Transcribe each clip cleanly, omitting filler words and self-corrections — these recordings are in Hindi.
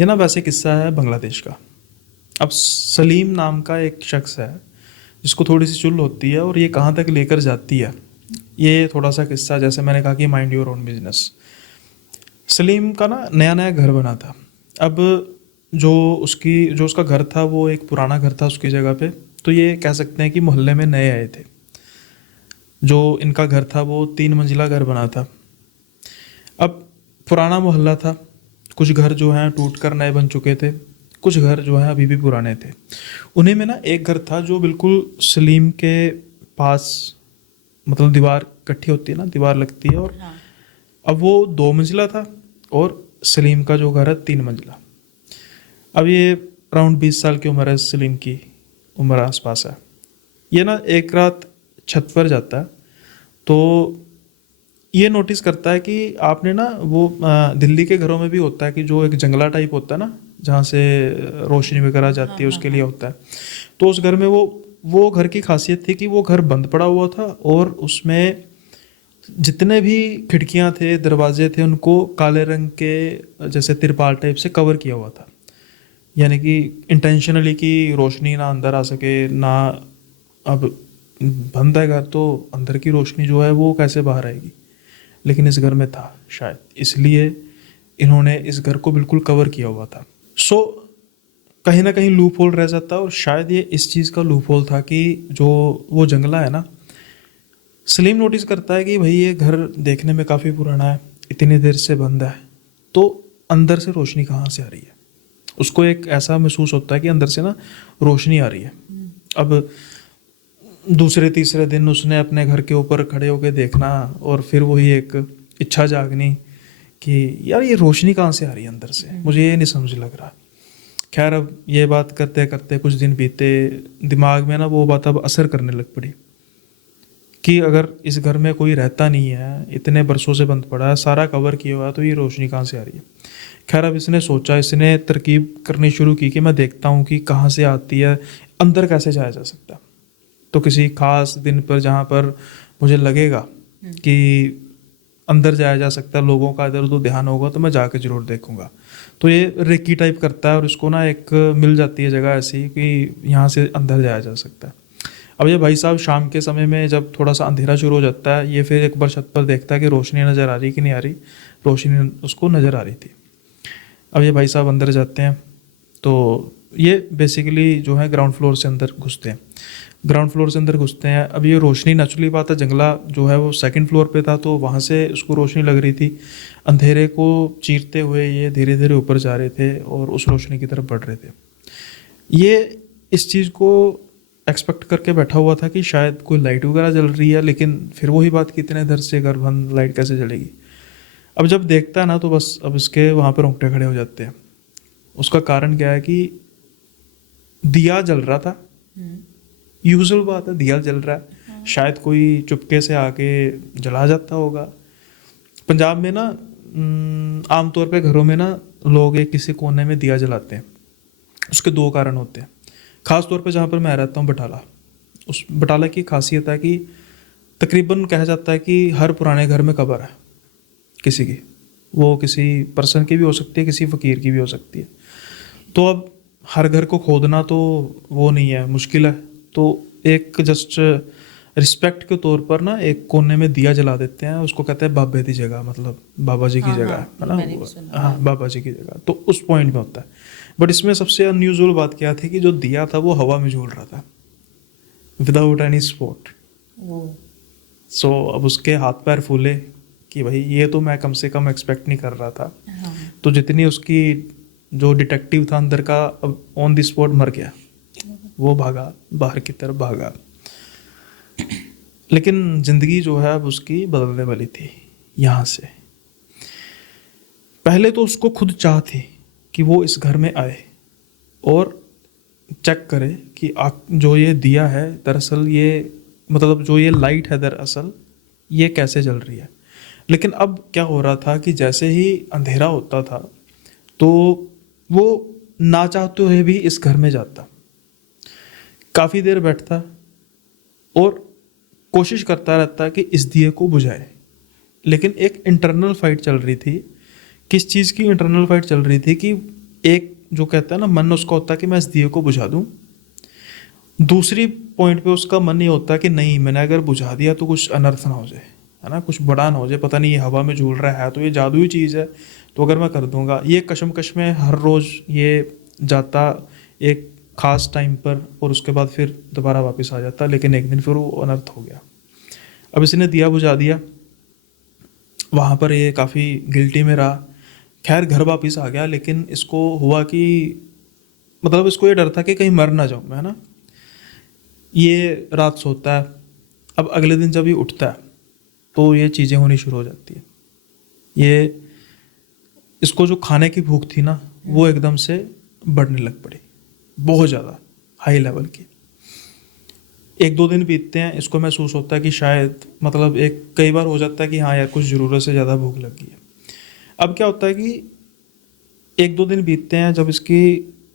ये ना वैसे किस्सा है बांग्लादेश का। अब सलीम नाम का एक शख्स है जिसको थोड़ी सी चुल होती है और ये कहाँ तक लेकर जाती है, ये थोड़ा सा किस्सा, जैसे मैंने कहा कि mind your own business. Salim का ना नया नया घर बना था। अब जो उसका घर था वो एक पुराना घर था उसकी जगह पे, तो ये कह सकते हैं कि मोहल्ले में नए आए थे। जो इनका घर था वो 3 मंजिला घर बना था। अब पुराना मोहल्ला था, कुछ घर जो हैं टूट कर नए बन चुके थे, कुछ घर जो हैं अभी भी पुराने थे। उन्हीं में ना एक घर था जो बिल्कुल सलीम के पास, मतलब दीवार इकट्ठी होती है ना, दीवार लगती है, और हाँ। अब वो 2 मंजिला था और सलीम का जो घर है 3 मंजिला। अब ये अराउंड 20 साल की उम्र है सलीम की, उम्र आसपास है। ये ना एक रात छत पर जाता है तो ये नोटिस करता है कि आपने ना वो दिल्ली के घरों में भी होता है कि जो एक जंगला टाइप होता है ना, जहाँ से रोशनी वगैरह जाती है, हाँ उसके लिए हाँ। होता है। तो उस घर में वो घर की खासियत थी कि वो घर बंद पड़ा हुआ था और उसमें जितने भी खिड़कियां थे, दरवाजे थे, उनको काले रंग के जैसे तिरपाल टाइप से कवर किया हुआ था। यानी कि इंटेंशनली कि रोशनी ना अंदर आ सके ना। अब बंद है घर तो अंदर की रोशनी जो है वो कैसे बाहर आएगी, लेकिन इस घर में था, शायद इसलिए इन्होंने इस घर को बिल्कुल कवर किया हुआ था। सो कहीं ना कहीं लूप होल रह जाता, और शायद ये इस चीज़ का लूप होल था कि जो वो जंगला है ना, सलीम नोटिस करता है कि भाई ये घर देखने में काफ़ी पुराना है, इतनी देर से बंद है, तो अंदर से रोशनी कहाँ से आ रही है। उसको एक ऐसा महसूस होता है कि अंदर से ना रोशनी आ रही है। अब दूसरे तीसरे दिन उसने अपने घर के ऊपर खड़े होकर देखना, और फिर वही एक इच्छा जागनी कि यार ये रोशनी कहाँ से आ रही है अंदर से, मुझे ये नहीं समझ लग रहा। खैर अब ये बात करते करते कुछ दिन बीते, दिमाग में ना वो बात अब असर करने लग पड़ी कि अगर इस घर में कोई रहता नहीं है, इतने बरसों से बंद पड़ा है, सारा कवर किया हुआ है, तो ये रोशनी कहाँ से आ रही है। खैर अब इसने सोचा, इसने तरकीब करनी शुरू की कि मैं देखता हूँ कि कहाँ से आती है, अंदर कैसे जाया जा सकता है। तो किसी खास दिन पर जहाँ पर मुझे लगेगा कि अंदर जाया जा सकता है, लोगों का इधर उधर ध्यान होगा, तो मैं जाके जरूर देखूंगा। तो ये रेकी टाइप करता है और उसको ना एक मिल जाती है जगह ऐसी कि यहाँ से अंदर जाया जा सकता है। अब ये भाई साहब शाम के समय में जब थोड़ा सा अंधेरा शुरू हो जाता है, ये फिर एक बार छत पर देखता है कि रोशनी नज़र आ रही कि नहीं आ रही। रोशनी उसको नज़र आ रही थी। अब ये भाई साहब अंदर जाते हैं तो ये बेसिकली जो है ग्राउंड फ्लोर से अंदर घुसते हैं। ग्राउंड फ्लोर से अंदर घुसते हैं। अब ये रोशनी नेचुरली बात है, जंगला जो है वो सेकंड फ्लोर पे था, तो वहाँ से उसको रोशनी लग रही थी। अंधेरे को चीरते हुए ये धीरे धीरे ऊपर जा रहे थे और उस रोशनी की तरफ बढ़ रहे थे। ये इस चीज़ को एक्सपेक्ट करके बैठा हुआ था कि शायद कोई लाइट वगैरह जल रही है, लेकिन फिर वही बात कि इतने देर से घर बंद, लाइट कैसे जलेगी। अब जब देखता है ना तो बस अब इसके वहाँ पर रोंगटे खड़े हो जाते हैं। उसका कारण क्या है कि दिया जल रहा था। यूजुअल बात है, दिया जल रहा है, शायद कोई चुपके से आके जला जाता होगा। पंजाब में ना आमतौर पे घरों में ना लोग एक किसी कोने में दिया जलाते हैं। उसके 2 कारण होते हैं। ख़ास तौर पे जहाँ पर मैं रहता हूँ बटाला, उस बटाला की खासियत है कि तकरीबन कहा जाता है कि हर पुराने घर में कब्र है किसी की। वो किसी पर्सन की भी हो सकती है, किसी फ़कीर की भी हो सकती है। तो अब हर घर को खोदना तो वो नहीं है, मुश्किल है। तो एक जस्ट रिस्पेक्ट के तौर पर ना एक कोने में दिया जला देते हैं, उसको कहते हैं बाबे की जगह, मतलब बाबा जी की हाँ जगह हाँ, है ये ना। मैंने भी सुना हुआ हाँ, है। बाबा जी की जगह, तो उस पॉइंट में होता है। बट इसमें सबसे अनयूजुअल बात क्या थी कि जो दिया था वो हवा में झूल रहा था, विदाउट एनी स्पॉट। वो सो अब उसके हाथ पैर फूले कि भाई ये तो मैं कम से कम एक्सपेक्ट नहीं कर रहा था। हाँ। तो जितनी उसकी जो डिटेक्टिव था अंदर का, अब ऑन द स्पॉट मर गया। वो भागा, बाहर की तरफ भागा। लेकिन ज़िंदगी जो है अब उसकी बदलने वाली थी यहाँ से। पहले तो उसको खुद चाह थी कि वो इस घर में आए और चेक करे कि जो ये दिया है दरअसल, ये मतलब जो ये लाइट है दरअसल ये कैसे जल रही है। लेकिन अब क्या हो रहा था कि जैसे ही अंधेरा होता था तो वो ना चाहते हुए भी इस घर में जाता, काफ़ी देर बैठता और कोशिश करता रहता कि इस दिए को बुझाए। लेकिन एक इंटरनल फाइट चल रही थी। किस चीज़ की इंटरनल फाइट चल रही थी कि एक जो कहता है ना मन उसका होता है कि मैं इस दिए को बुझा दूं, दूसरी पॉइंट पे उसका मन ये होता है कि नहीं, मैंने अगर बुझा दिया तो कुछ अनर्थ ना हो जाए, है ना, कुछ बड़ा ना हो जाए, पता नहीं ये हवा में झूल रहा है तो ये जादुई चीज़ है, तो अगर मैं कर दूंगा, ये कशमकश में हर रोज़ ये जाता एक खास टाइम पर और उसके बाद फिर दोबारा वापस आ जाता, लेकिन एक दिन फिर वो अनर्थ हो गया। अब इसने दिया बुझा दिया, वहाँ पर ये काफ़ी गिल्टी में रहा, खैर घर वापस आ गया, लेकिन इसको हुआ कि मतलब इसको ये डर था कि कहीं मर ना जाऊँ मैं, है ना। ये रात सोता है, अब अगले दिन जब ये उठता है तो ये चीज़ें होनी शुरू हो जाती है। ये इसको जो खाने की भूख थी ना वो एकदम से बढ़ने लग पड़ी, बहुत ज़्यादा हाई लेवल की। एक दो दिन बीतते हैं, इसको महसूस होता है कि शायद मतलब एक कई बार हो जाता है कि हाँ यार कुछ ज़रूरत से ज़्यादा भूख लग गई है। अब क्या होता है कि एक दो दिन बीतते हैं,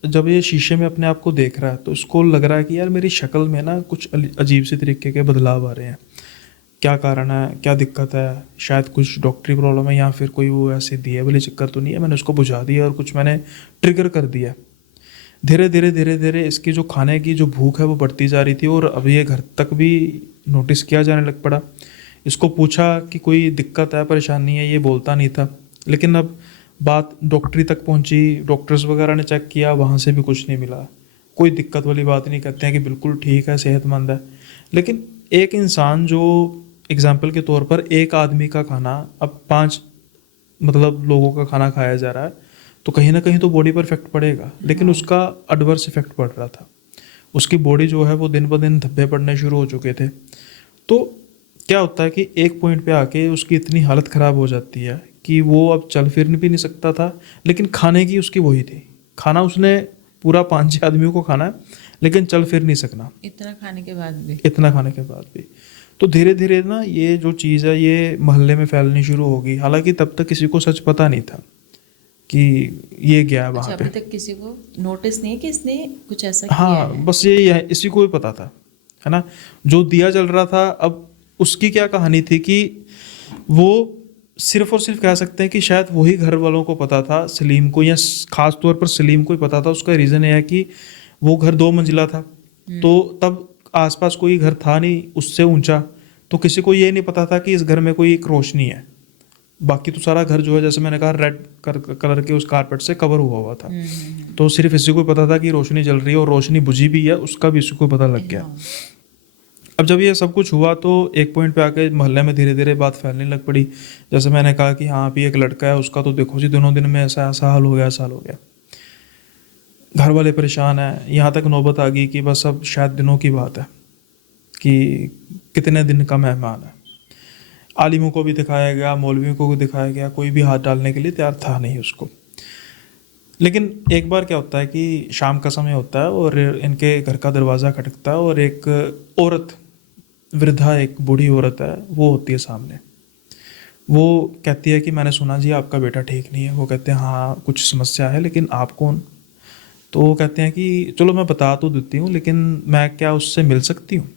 जब ये शीशे में अपने आप को देख रहा है तो इसको लग रहा है कि यार मेरी शक्ल में ना कुछ अजीब से तरीके के बदलाव आ रहे हैं, क्या कारण है, क्या दिक्कत है, शायद कुछ डॉक्टरी प्रॉब्लम है या फिर कोई वो ऐसे दिए वाली चक्कर तो नहीं है, मैंने उसको बुझा दिया और कुछ मैंने ट्रिगर कर दिया। धीरे धीरे धीरे धीरे इसकी जो खाने की जो भूख है वो बढ़ती जा रही थी और अब ये घर तक भी नोटिस किया जाने लग पड़ा। इसको पूछा कि कोई दिक्कत है, परेशानी है, ये बोलता नहीं था, लेकिन अब बात डॉक्टरी तक पहुंची, डॉक्टर्स वगैरह ने चेक किया, वहाँ से भी कुछ नहीं मिला, कोई दिक्कत वाली बात नहीं, कहते हैं कि बिल्कुल ठीक है, सेहतमंद है। लेकिन एक इंसान जो एग्जाम्पल के तौर पर एक आदमी का खाना अब 5 मतलब लोगों का खाना खाया जा रहा है तो कहीं ना कहीं तो बॉडी पर इफेक्ट पड़ेगा, लेकिन उसका एडवर्स इफेक्ट पड़ रहा था, उसकी बॉडी जो है वो दिन ब दिन धब्बे पड़ने शुरू हो चुके थे। तो क्या होता है कि एक पॉइंट पे आके उसकी इतनी हालत ख़राब हो जाती है कि वो अब चल फिर भी नहीं सकता था, लेकिन खाने की उसकी वही थी, खाना उसने पूरा 5-6 आदमियों को खाना है लेकिन चल फिर नहीं सकना, इतना खाने के बाद भी। इतना खाने के बाद भी। तो धीरे धीरे ना ये जो चीज़ है ये मोहल्ले में फैलनी शुरू होगी, हालांकि तब तक किसी को सच पता नहीं था कि ये गया है वहाँ अच्छा, पे। अभी तक किसी को नोटिस नहीं है कि इसने कुछ ऐसा किया हाँ है। बस यही है, इसी को भी पता था, है ना, जो दिया जल रहा था। अब उसकी क्या कहानी थी कि वो सिर्फ और सिर्फ कह सकते हैं कि शायद वही घर वालों को पता था, सलीम को, या खास तौर पर सलीम को ही पता था। उसका रीज़न ये है कि वो घर 2 मंजिला था, तो तब आसपास कोई घर था नहीं उससे ऊंचा, तो किसी को ये नहीं पता था कि इस घर में कोई एक रोशनी है। बाकी तो सारा घर जो है जैसे मैंने कहा रेड कलर के उस कारपेट से कवर हुआ था, तो सिर्फ इसी को पता था कि रोशनी जल रही है और रोशनी बुझी भी है, उसका भी इसी को पता लग गया। हाँ। अब जब ये सब कुछ हुआ तो एक पॉइंट पे आके मोहल्ले में धीरे धीरे बात फैलने लग पड़ी। जैसे मैंने कहा कि हाँ अभी एक लड़का है, उसका तो देखो जी दोनों दिन में ऐसा ऐसा हाल हो गया, ऐसा हाल हो गया, घर वाले परेशान हैं। यहाँ तक नौबत आ गई कि बस अब शायद दिनों की बात है कि कितने दिन का मेहमान है। आलिमों को भी दिखाया गया, मौलवियों को भी दिखाया गया, कोई भी हाथ डालने के लिए तैयार था नहीं उसको। लेकिन एक बार क्या होता है कि शाम का समय होता है और इनके घर का दरवाज़ा खटकता है और एक औरत, वृद्धा एक बूढ़ी औरत है, वो होती है सामने। वो कहती है कि मैंने सुना जी आपका बेटा ठीक नहीं है। वो कहते हैं हाँ कुछ समस्या है, लेकिन आप कौन? तो वो कहते हैं कि चलो मैं बता तो देती हूँ, लेकिन मैं क्या उससे मिल सकती हूँ?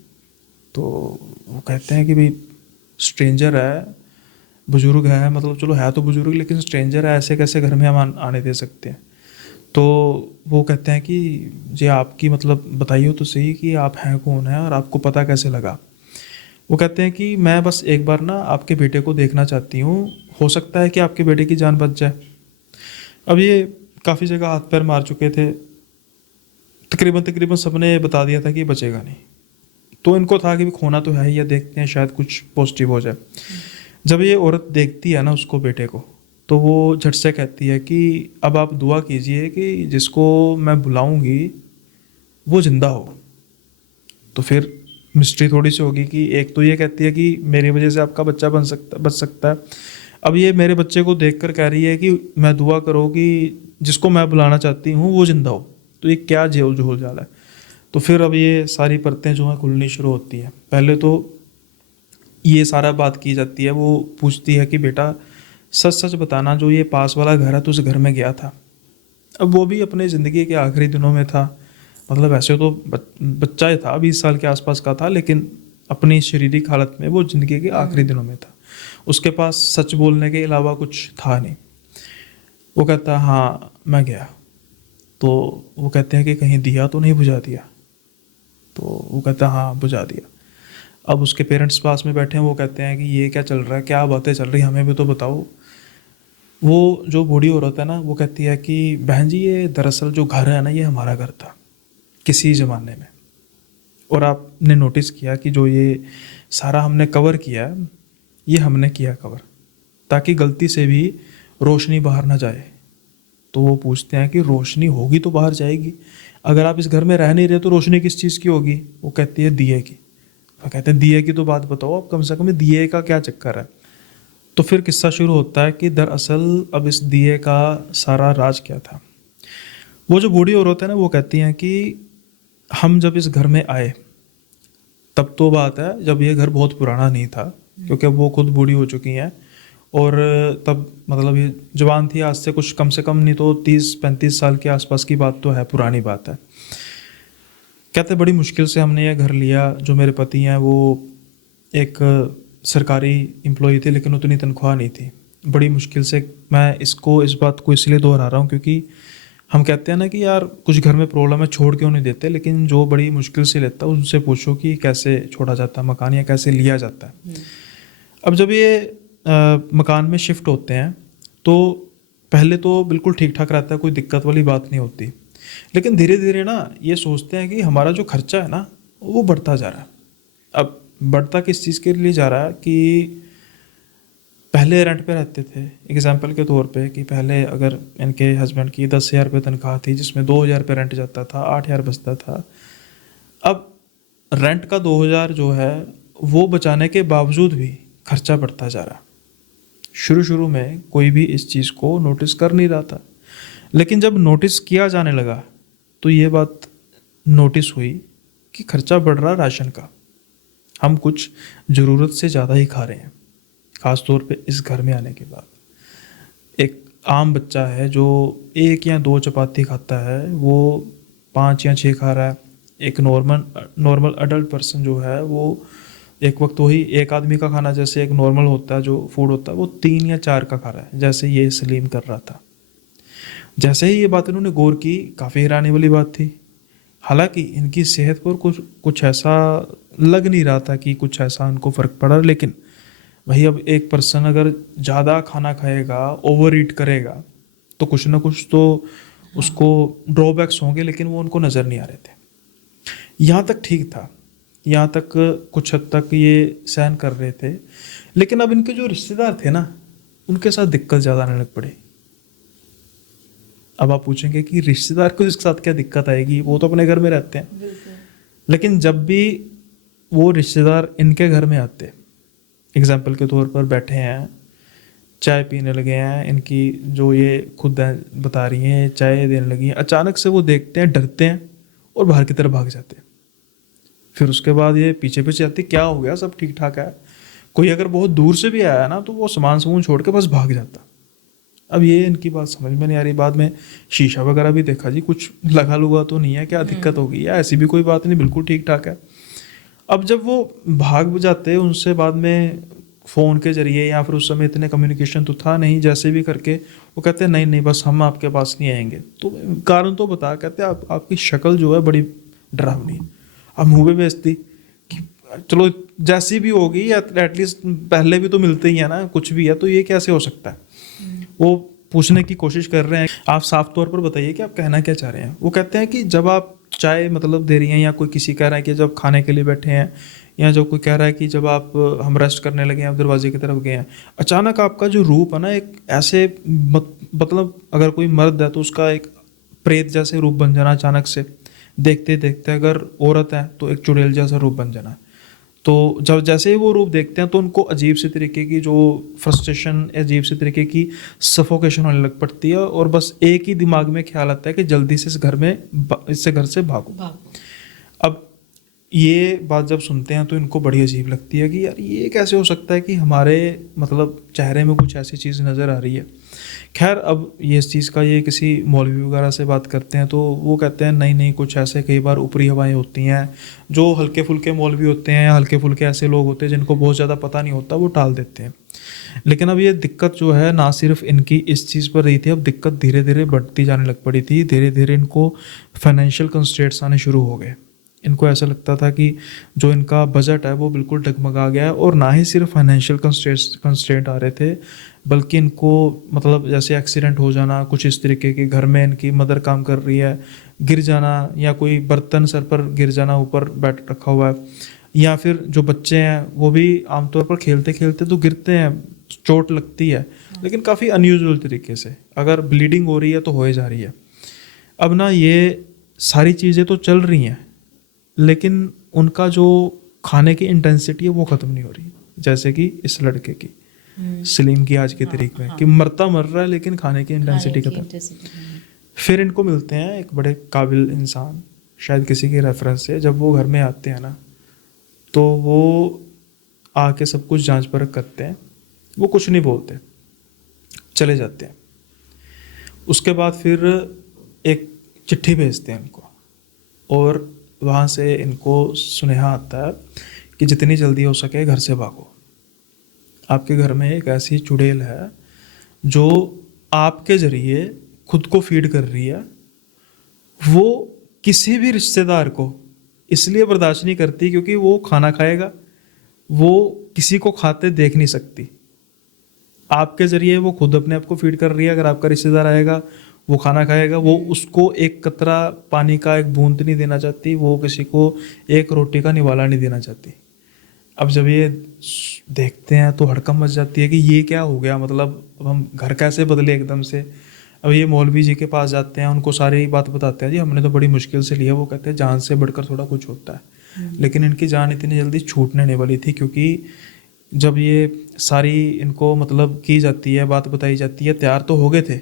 तो वो कहते हैं कि भाई स्ट्रेंजर है, बुजुर्ग है, मतलब चलो है तो बुजुर्ग लेकिन स्ट्रेंजर है, ऐसे कैसे घर में हम आने दे सकते हैं? तो वो कहते हैं कि जी आपकी मतलब बताइए तो सही कि आप हैं कौन है और आपको पता कैसे लगा? वो कहते हैं कि मैं बस एक बार ना आपके बेटे को देखना चाहती हूँ, हो सकता है कि आपके बेटे की जान बच जाए। अब ये काफ़ी जगह हाथ पैर मार चुके थे, तकरीबन तकरीबन सबने बता दिया था कि बचेगा नहीं, तो इनको था कि भी खोना तो है ही, या देखते हैं शायद कुछ पॉजिटिव हो जाए। जब ये औरत देखती है ना उसको, बेटे को, तो वो झट से कहती है कि अब आप दुआ कीजिए कि जिसको मैं बुलाऊंगी वो जिंदा हो। तो फिर मिस्ट्री थोड़ी सी होगी कि एक तो ये कहती है कि मेरी वजह से आपका बच्चा बच सकता है। अब ये मेरे बच्चे को देखकर कह रही है कि मैं दुआ करो कि जिसको मैं बुलाना चाहती हूँ वो जिंदा हो। तो ये क्या झोल झाल है? तो फिर अब ये सारी परतें जो हैं खुलनी शुरू होती हैं। पहले तो ये सारा बात की जाती है, वो पूछती है कि बेटा सच सच बताना, जो ये पास वाला घर है तो उस घर में गया था? अब वो भी अपने ज़िंदगी के आखिरी दिनों में था, मतलब ऐसे तो बच्चा ही था, 20 साल के आसपास का था, लेकिन अपनी शारीरिक हालत में वो ज़िंदगी के आखिरी दिनों में था, उसके पास सच बोलने के अलावा कुछ था नहीं। वो कहता हाँ मैं गया। तो वो कहते हैं कि कहीं दिया तो नहीं बुझा दिया? तो वो कहता है हाँ बुझा दिया। अब उसके पेरेंट्स पास में बैठे हैं, वो कहते हैं कि ये क्या चल रहा है, क्या बातें चल रही हैं, हमें भी तो बताओ। वो जो बूढ़ी औरत है ना, वो कहती है कि बहन जी ये दरअसल जो घर है ना, ये हमारा घर था किसी ज़माने में, और आपने नोटिस किया कि जो ये सारा हमने कवर किया है, ये हमने किया कवर ताकि गलती से भी रोशनी बाहर ना जाए। तो वो पूछते हैं कि रोशनी होगी तो बाहर जाएगी, अगर आप इस घर में रह नहीं रहे तो रोशनी किस चीज़ की होगी? वो कहती है दिए की। वो कहते हैं दिए की तो बात बताओ, अब कम से कम दिए का क्या चक्कर है? तो फिर किस्सा शुरू होता है कि दरअसल अब इस दिए का सारा राज क्या था। वो जो बूढ़ी औरत है ना, वो कहती हैं कि हम जब इस घर में आए तब तो बात है जब ये घर बहुत पुराना नहीं था, क्योंकि अब वो खुद बूढ़ी हो चुकी हैं, और तब मतलब ये जवान थी, आज से कुछ कम से कम नहीं तो 30-35 साल के आसपास की बात तो है, पुरानी बात है। कहते बड़ी मुश्किल से हमने ये घर लिया। जो मेरे पति हैं वो एक सरकारी एम्प्लॉई थे, लेकिन उतनी तनख्वाह नहीं थी। बड़ी मुश्किल से, मैं इस बात को इसलिए दोहरा रहा हूँ क्योंकि हम कहते हैं ना कि यार कुछ घर में प्रॉब्लम है छोड़ क्यों नहीं देते, लेकिन जो बड़ी मुश्किल से लेता है उनसे पूछो कि कैसे छोड़ा जाता है मकान या कैसे लिया जाता है। अब जब ये मकान में शिफ्ट होते हैं तो पहले तो बिल्कुल ठीक ठाक रहता है, कोई दिक्कत वाली बात नहीं होती, लेकिन धीरे धीरे ना ये सोचते हैं कि हमारा जो खर्चा है ना वो बढ़ता जा रहा है। अब बढ़ता किस चीज़ के लिए जा रहा है कि पहले रेंट पे रहते थे, एग्जाम्पल के तौर पे, कि पहले अगर इनके हस्बैंड की 10,000 रुपये तनख्वाह थी जिसमें 2,000 रुपये रेंट जाता था, 8,000 बचता था। अब रेंट का 2,000 जो है वो बचाने के बावजूद भी खर्चा बढ़ता जा रहा। शुरू शुरू में कोई भी इस चीज़ को नोटिस कर नहीं रहा था, लेकिन जब नोटिस किया जाने लगा तो ये बात नोटिस हुई कि खर्चा बढ़ रहा राशन का, हम कुछ ज़रूरत से ज़्यादा ही खा रहे हैं। ख़ास तौर पे इस घर में आने के बाद एक आम बच्चा है जो 1 या 2 चपाती खाता है, वो 5 या 6 खा रहा है। एक नॉर्मल अडल्ट पर्सन जो है वो एक वक्त वही एक आदमी का खाना जैसे एक नॉर्मल होता है जो फूड होता है वो 3 या 4 का खा रहा है, जैसे ये सलीम कर रहा था। जैसे ही ये बात इन्होंने गौर की, काफ़ी हैरानी वाली बात थी। हालांकि इनकी सेहत पर कुछ ऐसा लग नहीं रहा था कि कुछ ऐसा इनको फ़र्क पड़ा, लेकिन वही अब एक पर्सन अगर ज़्यादा खाना खाएगा, ओवर ईट करेगा, तो कुछ ना कुछ तो उसको ड्रॉबैक्स होंगे, लेकिन वो उनको नज़र नहीं आ रहे थे। यहाँ तक ठीक था, यहाँ तक कुछ हद तक ये सहन कर रहे थे, लेकिन अब इनके जो रिश्तेदार थे ना उनके साथ दिक्कत ज़्यादा आने लग पड़ी। अब आप पूछेंगे कि रिश्तेदार को इसके साथ क्या दिक्कत आएगी, वो तो अपने घर में रहते हैं। लेकिन जब भी वो रिश्तेदार इनके घर में आते, एग्जाम्पल के तौर पर बैठे हैं, चाय पीने लगे हैं, इनकी जो ये खुद बता रही हैं चाय देने लगी हैं, अचानक से वो देखते हैं, डरते हैं और बाहर की तरफ भाग जाते हैं। फिर उसके बाद ये पीछे पीछे आती, क्या हो गया, सब ठीक ठाक है। कोई अगर बहुत दूर से भी आया ना तो वो सामान छोड़ के बस भाग जाता। अब ये इनकी बात समझ में नहीं आ रही। बाद में शीशा वगैरह भी देखा जी, कुछ लगा लुगा तो नहीं है, क्या दिक्कत होगी या ऐसी भी कोई बात नहीं, बिल्कुल ठीक ठाक है। अब जब वो भाग जाते उनसे बाद में फ़ोन के ज़रिए, या फिर उस समय इतने कम्युनिकेशन तो था नहीं, जैसे भी करके वो कहते हैं नहीं नहीं बस हम आपके पास नहीं आएंगे। तो कारण तो बता, कहते हैं आपकी शक्ल जो है बड़ी डरावनी। अब मुँह पे बेइज्जती कि चलो जैसी भी होगी, या एटलीस्ट पहले भी तो मिलते ही है ना, कुछ भी है तो ये कैसे हो सकता है। वो पूछने की कोशिश कर रहे हैं, आप साफ तौर पर बताइए कि आप कहना क्या चाह रहे हैं। वो कहते हैं कि जब आप चाय मतलब दे रही हैं, या कोई किसी कह रहा है कि जब खाने के लिए बैठे हैं, या जो कोई कह रहा है कि जब आप हम रेस्ट करने लगे हैं, आप दरवाजे की तरफ गए हैं, अचानक आपका जो रूप है ना एक ऐसे मतलब अगर कोई मर्द है तो उसका एक प्रेत जैसे रूप बन जाना, अचानक से देखते देखते, अगर औरत है तो एक चुड़ैल जैसा रूप बन जाना। तो जब जैसे ही वो रूप देखते हैं तो उनको अजीब से तरीके की जो फ्रस्ट्रेशन, अजीब से तरीके की सफोकेशन होने लग पड़ती है, और बस एक ही दिमाग में ख्याल आता है कि जल्दी से इस घर से भागो। अब ये बात जब सुनते हैं तो इनको बड़ी अजीब लगती है कि यार ये कैसे हो सकता है कि हमारे मतलब चेहरे में कुछ ऐसी चीज़ नज़र आ रही है। खैर अब ये इस चीज़ का ये किसी मौलवी वगैरह से बात करते हैं तो वो कहते हैं नहीं नहीं, कुछ ऐसे कई बार ऊपरी हवाएं होती हैं, जो हल्के फुल्के मौलवी होते हैं या हल्के फुल्के ऐसे लोग होते हैं जिनको बहुत ज़्यादा पता नहीं होता, वो टाल देते हैं। लेकिन अब ये दिक्कत जो है ना सिर्फ इनकी इस चीज़ पर रही थी, अब दिक्कत धीरे धीरे बढ़ती जाने लग पड़ी थी। धीरे धीरे इनको फाइनेंशियल कंस्ट्रेंट्स आने शुरू हो गए। इनको ऐसा लगता था कि जो इनका बजट है वो बिल्कुल डगमगा गया है, और ना ही सिर्फ फाइनेंशियल कंस्ट्रेंट आ रहे थे, बल्कि इनको मतलब जैसे एक्सीडेंट हो जाना, कुछ इस तरीके की, घर में इनकी मदर काम कर रही है, गिर जाना, या कोई बर्तन सर पर गिर जाना, ऊपर बैठ रखा हुआ है, या फिर जो बच्चे हैं वो भी आमतौर पर खेलते खेलते तो गिरते हैं, चोट लगती है, लेकिन काफ़ी अनयूजुअल तरीके से, अगर ब्लीडिंग हो रही है तो होए जा रही है। अब ना ये सारी चीज़ें तो चल रही हैं, लेकिन उनका जो खाने की इंटेंसिटी है वो ख़त्म नहीं हो रही। जैसे कि इस लड़के की, सलीम की आज की तारीख में, कि मरता मर रहा है लेकिन खाने की इंटेंसिटी खत्म। फिर इनको मिलते हैं एक बड़े काबिल इंसान, शायद किसी के रेफरेंस से। जब वो घर में आते हैं ना, तो वो आके सब कुछ जांच परख करते हैं, वो कुछ नहीं बोलते, चले जाते हैं। उसके बाद फिर एक चिट्ठी भेजते हैं इनको, और वहाँ से इनको सुनेहा आता है कि जितनी जल्दी हो सके घर से भागो। आपके घर में एक ऐसी चुड़ैल है जो आपके ज़रिए खुद को फीड कर रही है। वो किसी भी रिश्तेदार को इसलिए बर्दाश्त नहीं करती क्योंकि वो खाना खाएगा, वो किसी को खाते देख नहीं सकती। आपके ज़रिए वो खुद अपने आप को फीड कर रही है। अगर आपका रिश्तेदार आएगा, वो खाना खाएगा, वो उसको एक कतरा पानी का एक बूंद नहीं देना चाहती, वो किसी को एक रोटी का निवाला नहीं देना चाहती। अब जब ये देखते हैं तो हड़कंप मच जाती है कि ये क्या हो गया, मतलब अब हम घर कैसे बदले एकदम से। अब ये मौलवी जी के पास जाते हैं, उनको सारी बात बताते हैं, जी हमने तो बड़ी मुश्किल से लिया। वो कहते हैं जान से बढ़कर थोड़ा कुछ होता है, लेकिन इनकी जान इतनी जल्दी छूटने नहीं वाली थी, क्योंकि जब ये सारी इनको मतलब की जाती है, बात बताई जाती है, तैयार तो हो गए थे,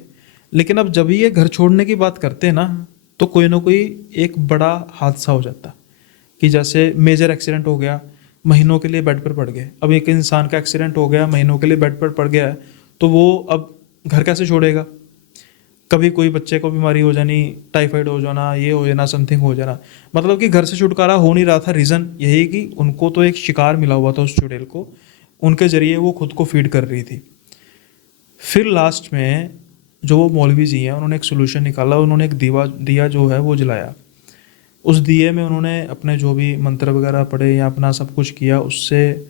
लेकिन अब जब ये घर छोड़ने की बात करते हैं ना, तो कोई ना कोई एक बड़ा हादसा हो जाता, कि जैसे मेजर एक्सीडेंट हो गया, महीनों के लिए बेड पर पड़ गए। अब एक इंसान का एक्सीडेंट हो गया, महीनों के लिए बेड पर पड़ गया है, तो वो अब घर कैसे छोड़ेगा। कभी कोई बच्चे को बीमारी हो जानी, टाइफाइड हो जाना, ये हो जाना, समथिंग हो जाना, मतलब कि घर से छुटकारा हो नहीं रहा था। रीज़न यही कि उनको तो एक शिकार मिला हुआ था उस चुड़ैल को, उनके ज़रिए वो खुद को फीड कर रही थी। फिर लास्ट में जो वो मौलवी जी हैं, उन्होंने एक सोल्यूशन निकाला। उन्होंने एक दिया जो है वो जलाया। उस दिए में उन्होंने अपने जो भी मंत्र वगैरह पढ़े या अपना सब कुछ किया, उससे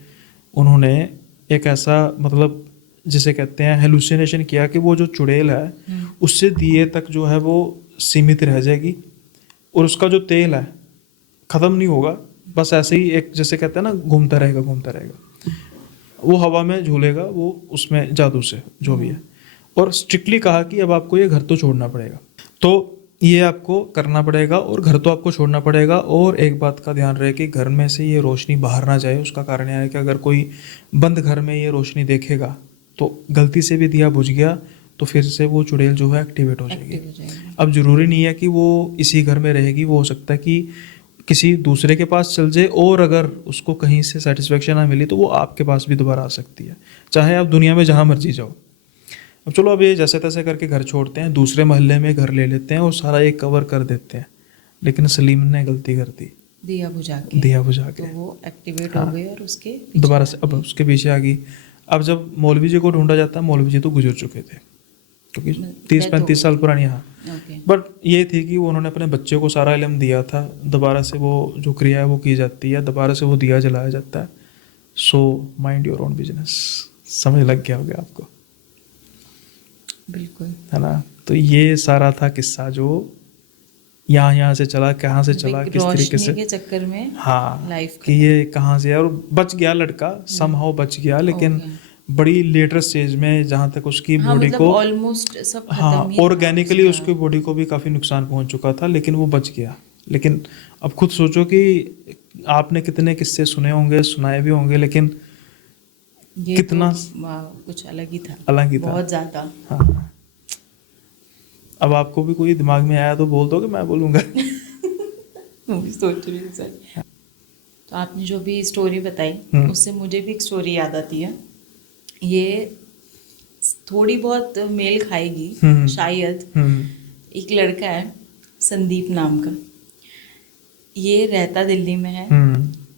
उन्होंने एक ऐसा मतलब जिसे कहते हैं हेलुसिनेशन किया कि वो जो चुड़ैल है उससे दिए तक जो है वो सीमित रह जाएगी, और उसका जो तेल है ख़त्म नहीं होगा, बस ऐसे ही एक जैसे कहते हैं ना घूमता रहेगा घूमता रहेगा, वो हवा में झूलेगा, वो उसमें जादू से जो भी है। और स्ट्रिक्टली कहा कि अब आपको ये घर तो छोड़ना पड़ेगा, तो ये आपको करना पड़ेगा और घर तो आपको छोड़ना पड़ेगा। और एक बात का ध्यान रहे कि घर में से ये रोशनी बाहर ना जाए। उसका कारण यह है कि अगर कोई बंद घर में ये रोशनी देखेगा तो गलती से भी दिया बुझ गया तो फिर से वो चुड़ैल जो है एक्टिवेट हो जाएगी। अब ज़रूरी नहीं है कि वो इसी घर में रहेगी, वो हो सकता है कि किसी दूसरे के पास चल जाए, और अगर उसको कहीं से सेटिस्फेक्शन ना मिली तो वो आपके पास भी दोबारा आ सकती है, चाहे आप दुनिया में जहाँ मर्जी जाओ। अब चलो, अब ये जैसे तैसे करके घर छोड़ते हैं, दूसरे मोहल्ले में घर ले लेते हैं और सारा एक कवर कर देते हैं। लेकिन सलीम ने गलती कर दी, दिया बुझा के तो वो एक्टिवेट हो गई और उसके दोबारा से अब उसके पीछे आ गई। अब जब मौलवी जी को ढूंढा जाता है, मौलवी जी तो गुजर चुके थे, क्योंकि 30-35 साल पुरानी। हाँ, बट ये थी कि वो उन्होंने अपने बच्चे को सारा इल्म दिया था। दोबारा से वो जो क्रिया है वो की जाती है, दोबारा से वो दिया जलाया जाता है। So mind your own business, समझ लग गया होगा आपको, बिल्कुल, है ना। तो ये सारा था किस्सा जो यहाँ से चला, कहाँ से चला, किस तरीके से के चक्कर में, हाँ, लाइफ कि ये कहाँ से, और बच गया लड़का, समहाउ बच गया, लेकिन बड़ी लेटर स्टेज में जहाँ तक उसकी बॉडी को ऑलमोस्ट सब हाँ खत्म ही ऑर्गेनिकली उसकी बॉडी को भी काफ़ी नुकसान पहुँच चुका था, लेकिन वो बच गया। लेकिन अब खुद सोचो कि आपने कितने किस्से सुने होंगे, सुनाए भी होंगे, लेकिन ये कितना तो कुछ अलग ही था, बहुत ज़्यादा। हाँ, अब आपको भी कोई दिमाग में आया तो बोल दो कि मैं बोलूँगा। सोच रही हूँ सर। तो आपने जो भी स्टोरी बताई उससे मुझे भी एक स्टोरी याद आती है। ये थोड़ी बहुत मेल खाएगी शायद। एक लड़का है संदीप नाम का, ये रहता दिल्ली में है,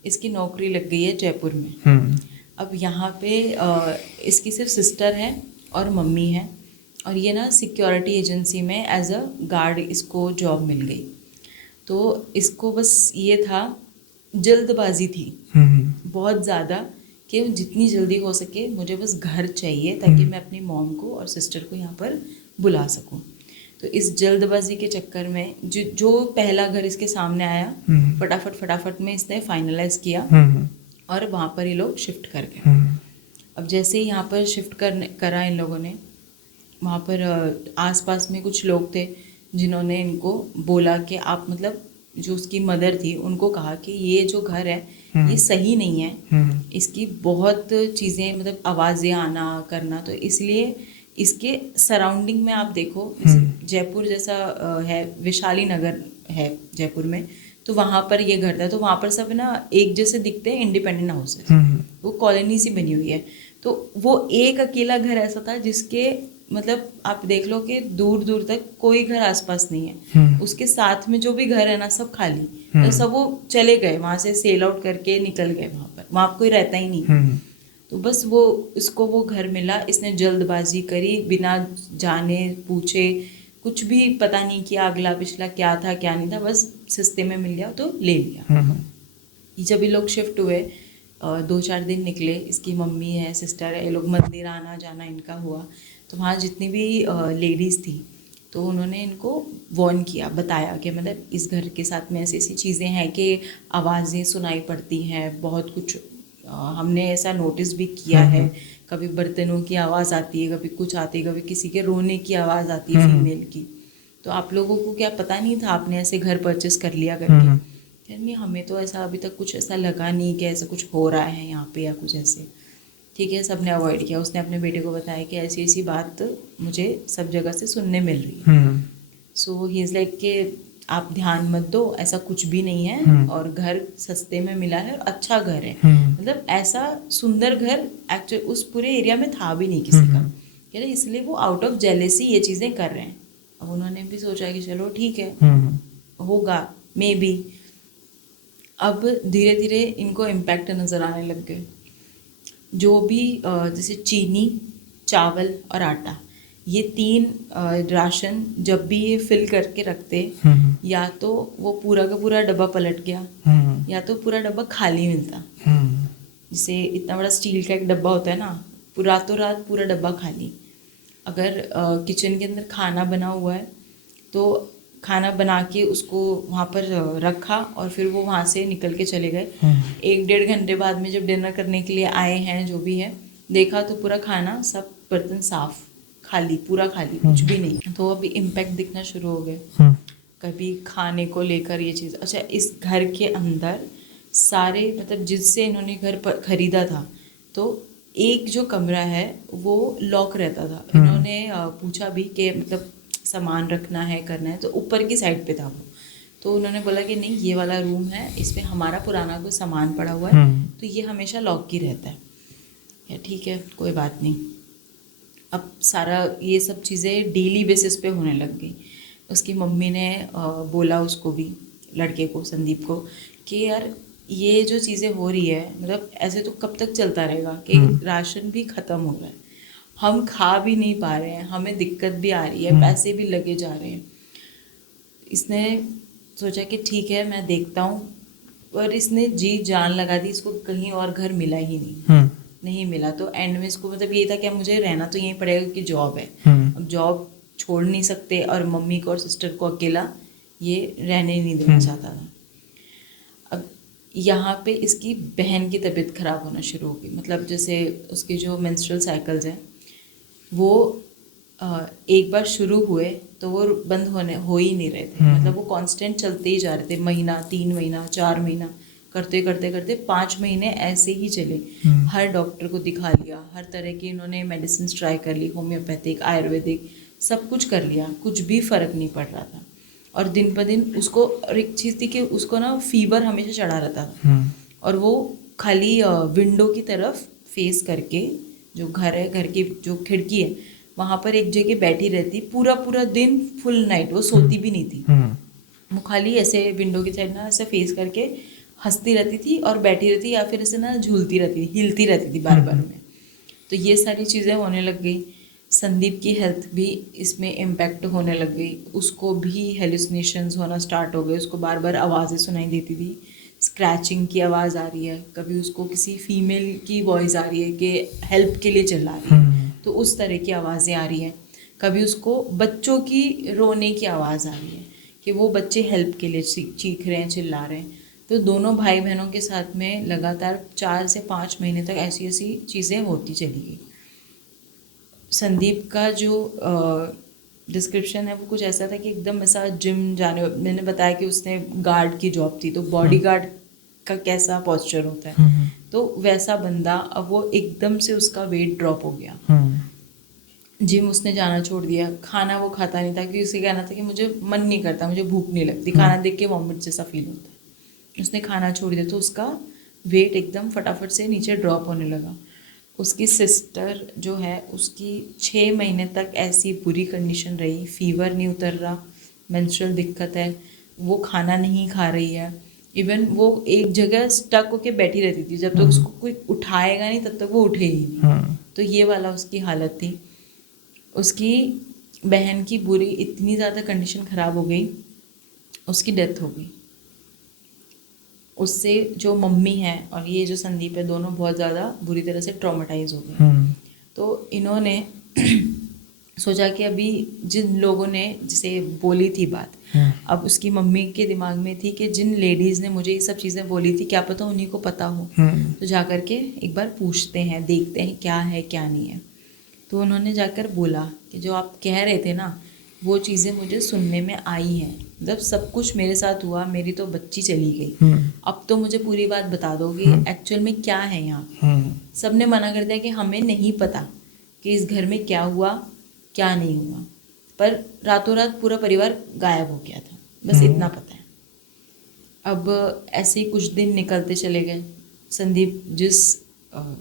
इसकी नौकरी लग गई है जयपुर में। अब यहाँ पे इसकी सिर्फ सिस्टर है और मम्मी है, और ये ना सिक्योरिटी एजेंसी में एज अ गार्ड इसको जॉब मिल गई। तो इसको बस ये था, जल्दबाजी थी बहुत ज़्यादा, कि जितनी जल्दी हो सके मुझे बस घर चाहिए ताकि मैं अपनी मॉम को और सिस्टर को यहाँ पर बुला सकूँ। तो इस जल्दबाजी के चक्कर में जो पहला घर इसके सामने आया, फटाफट में इसने फाइनलाइज किया और वहाँ पर ये लोग शिफ्ट कर गए। अब जैसे ही यहाँ पर शिफ्ट करा इन लोगों ने, वहाँ पर आसपास में कुछ लोग थे जिन्होंने इनको बोला कि आप, मतलब जो उसकी मदर थी उनको कहा कि ये जो घर है ये सही नहीं है, इसकी बहुत चीज़ें, मतलब आवाज़ें आना करना, तो इसलिए इसके सराउंडिंग में आप देखो, जयपुर जैसा है, वैशाली नगर है जयपुर में, तो वहाँ पर ये घर था, तो वहाँ पर सब ना एक जैसे दिखते हैं, इंडिपेंडेंट हाउसेस, वो कॉलोनी सी बनी हुई है। तो वो एक अकेला घर ऐसा था जिसके, मतलब आप देख लो कि दूर दूर तक कोई घर आसपास नहीं है, उसके साथ में जो भी घर है ना सब खाली, तो सब वो चले गए वहाँ से, सेल आउट करके निकल गए, वहाँ कोई रहता ही नहीं। तो बस वो इसको वो घर मिला, इसने जल्दबाजी करी, बिना जाने पूछे, कुछ भी पता नहीं किया अगला पिछला क्या था क्या नहीं था, बस सस्ते में मिल गया तो ले लिया। जब ये लोग शिफ्ट हुए, 2-4 दिन निकले, इसकी मम्मी है, सिस्टर है, ये लोग मंदिर आना जाना इनका हुआ, तो वहाँ जितनी भी लेडीज़ थी तो उन्होंने इनको वार्न किया, बताया कि मतलब इस घर के साथ में ऐसी ऐसी चीज़ें हैं कि आवाज़ें सुनाई पड़ती हैं, बहुत कुछ हमने ऐसा नोटिस भी किया है, कभी बर्तनों की आवाज़ आती है, कभी कुछ आती है, कभी किसी के रोने की आवाज़ आती है फीमेल की। तो आप लोगों को क्या पता नहीं था, आपने ऐसे घर परचेस कर लिया करके? नहीं, हमें तो ऐसा अभी तक कुछ ऐसा लगा नहीं कि ऐसा कुछ हो रहा है यहाँ पे या कुछ ऐसे। ठीक है, सबने अवॉइड किया। उसने अपने बेटे को बताया कि ऐसी ऐसी बात मुझे सब जगह से सुनने मिल रही है। सो ही इज़ लाइक कि आप ध्यान मत दो, ऐसा कुछ भी नहीं है, और घर सस्ते में मिला है और अच्छा घर है, मतलब ऐसा सुंदर घर एक्चुअली उस पूरे एरिया में था भी नहीं किसी का, कह रहे इसलिए वो आउट ऑफ जेलेसी ये चीज़ें कर रहे हैं। अब उन्होंने भी सोचा कि चलो ठीक है, होगा मे बी। अब धीरे धीरे इनको इम्पैक्ट नज़र आने लग गए। जो भी जैसे चीनी, चावल और आटा, ये 3 राशन जब भी ये फिल करके रखते, या तो वो पूरा का पूरा डब्बा पलट गया, या तो पूरा डब्बा खाली मिलता। जैसे इतना बड़ा स्टील का एक डब्बा होता है ना, रातों रात पूरा डब्बा खाली। अगर किचन के अंदर खाना बना हुआ है तो खाना बना के उसको वहाँ पर रखा और फिर वो वहाँ से निकल के चले गए। 1-1.5 घंटे बाद में जब डिनर करने के लिए आए हैं जो भी है, देखा तो पूरा खाना, सब बर्तन साफ, खाली, पूरा खाली, कुछ भी नहीं। तो अभी इम्पैक्ट दिखना शुरू हो गए कभी खाने को लेकर ये चीज़। अच्छा, इस घर के अंदर सारे, मतलब जिससे इन्होंने घर खरीदा था, तो एक जो कमरा है वो लॉक रहता था। इन्होंने पूछा भी कि मतलब सामान रखना है, करना है, तो ऊपर की साइड पे था वो। तो उन्होंने बोला कि नहीं, ये वाला रूम है, इसमें हमारा पुराना कोई सामान पड़ा हुआ है, तो ये हमेशा लॉक ही रहता है। या ठीक है, कोई बात नहीं। अब सारा ये सब चीज़ें डेली बेसिस पे होने लग गई। उसकी मम्मी ने बोला उसको भी, लड़के को, संदीप को, कि यार ये जो चीज़ें हो रही है, मतलब ऐसे तो कब तक चलता रहेगा कि राशन भी ख़त्म हो रहा है, हम खा भी नहीं पा रहे हैं, हमें दिक्कत भी आ रही है, पैसे भी लगे जा रहे हैं। इसने सोचा कि ठीक है, मैं देखता हूँ, पर इसने जी जान लगा दी, इसको कहीं और घर मिला ही नहीं मिला। तो एंड में इसको मतलब ये था कि मुझे रहना तो यहीं पड़ेगा क्योंकि जॉब है। अब जॉब छोड़ नहीं सकते, और मम्मी को और सिस्टर को अकेला ये रहने ही नहीं देना चाहता था। अब यहाँ पे इसकी बहन की तबीयत ख़राब होना शुरू हो गई। मतलब जैसे उसके जो मेंस्ट्रुअल साइकिल्स हैं वो एक बार शुरू हुए तो वो बंद हो ही नहीं रहे थे। मतलब वो कांस्टेंट चलते ही जा रहे थे, महीना, 3 महीना, 4 महीना, करते करते करते 5 महीने ऐसे ही चले। हर डॉक्टर को दिखा लिया, हर तरह की इन्होंने मेडिसिन ट्राई कर ली, होम्योपैथिक, आयुर्वेदिक, सब कुछ कर लिया, कुछ भी फ़र्क नहीं पड़ रहा था। और दिन पर दिन उसको, और एक चीज़ थी कि उसको ना फीवर हमेशा चढ़ा रहता था, और वो खाली विंडो की तरफ फेस करके, जो घर है, घर की जो खिड़की है, वहाँ पर एक जगह बैठी रहती, पूरा पूरा दिन, फुल नाइट, वो सोती भी नहीं थी। वो खाली ऐसे विंडो की साइड ना ऐसे फेस करके हंसती रहती थी और बैठी रहती या फिर ऐसे ना झूलती रहती थी, हिलती रहती थी बार बार में। तो ये सारी चीज़ें होने लग गई। संदीप की हेल्थ भी इसमें इम्पैक्ट होने लग गई, उसको भी हेलुसिनेशंस होना स्टार्ट हो गए, उसको बार बार आवाज़ें सुनाई देती थी, स्क्रैचिंग की आवाज़ आ रही है, कभी उसको किसी फीमेल की वॉइस आ रही है कि हेल्प के लिए चिल्ला रही है, तो उस तरह की आवाज़ें आ रही हैं। कभी उसको बच्चों की रोने की आवाज़ आ रही है कि वो बच्चे हेल्प के लिए चीख रहे हैं, चिल्ला रहे हैं। तो दोनों भाई बहनों के साथ में लगातार 4 से 5 महीने तक ऐसी ऐसी चीज़ें होती चली गई। संदीप का जो डिस्क्रिप्शन है वो कुछ ऐसा था कि एकदम ऐसा जिम जाने, मैंने बताया कि उसने गार्ड की जॉब थी, तो बॉडी गार्ड का कैसा पोस्चर होता है, तो वैसा बंदा, अब वो एकदम से उसका वेट ड्रॉप हो गया। जिम उसने जाना छोड़ दिया, खाना वो खाता नहीं था क्योंकि उसे कहना था कि मुझे मन नहीं करता, मुझे भूख नहीं लगती, खाना देख के वॉमिट जैसा फील होता है। उसने खाना छोड़ दिया तो उसका वेट एकदम फटाफट से नीचे ड्रॉप होने लगा। उसकी सिस्टर जो है उसकी 6 महीने तक ऐसी बुरी कंडीशन रही, फीवर नहीं उतर रहा, मेंस्ट्रुअल दिक्कत है, वो खाना नहीं खा रही है, इवन वो एक जगह स्टक होके बैठी रहती थी, जब तक उसको कोई उठाएगा नहीं तब तक वो उठेगी नहीं। तो ये वाला उसकी हालत थी। उसकी बहन की बुरी इतनी ज़्यादा कंडीशन ख़राब हो गई, उसकी डेथ हो गई। उससे जो मम्मी है और ये जो संदीप है, दोनों बहुत ज़्यादा बुरी तरह से ट्रॉमेटाइज हो गए। तो इन्होंने सोचा कि अभी जिन लोगों ने जिसे बोली थी बात, अब उसकी मम्मी के दिमाग में थी कि जिन लेडीज़ ने मुझे ये सब चीज़ें बोली थी, क्या पता उन्हीं को पता हो, तो जा कर के एक बार पूछते हैं, देखते हैं क्या है क्या नहीं है। तो उन्होंने जाकर बोला कि जो आप कह रहे थे ना, वो चीज़ें मुझे सुनने में आई हैं, मतलब सब कुछ मेरे साथ हुआ, मेरी तो बच्ची चली गई, अब तो मुझे पूरी बात बता दो कि एक्चुअल में क्या है यहाँ। सबने मना कर दिया कि हमें नहीं पता कि इस घर में क्या हुआ क्या नहीं हुआ, पर रातों रात पूरा परिवार गायब हो गया था, बस इतना पता है। अब ऐसे ही कुछ दिन निकलते चले गए। संदीप जिस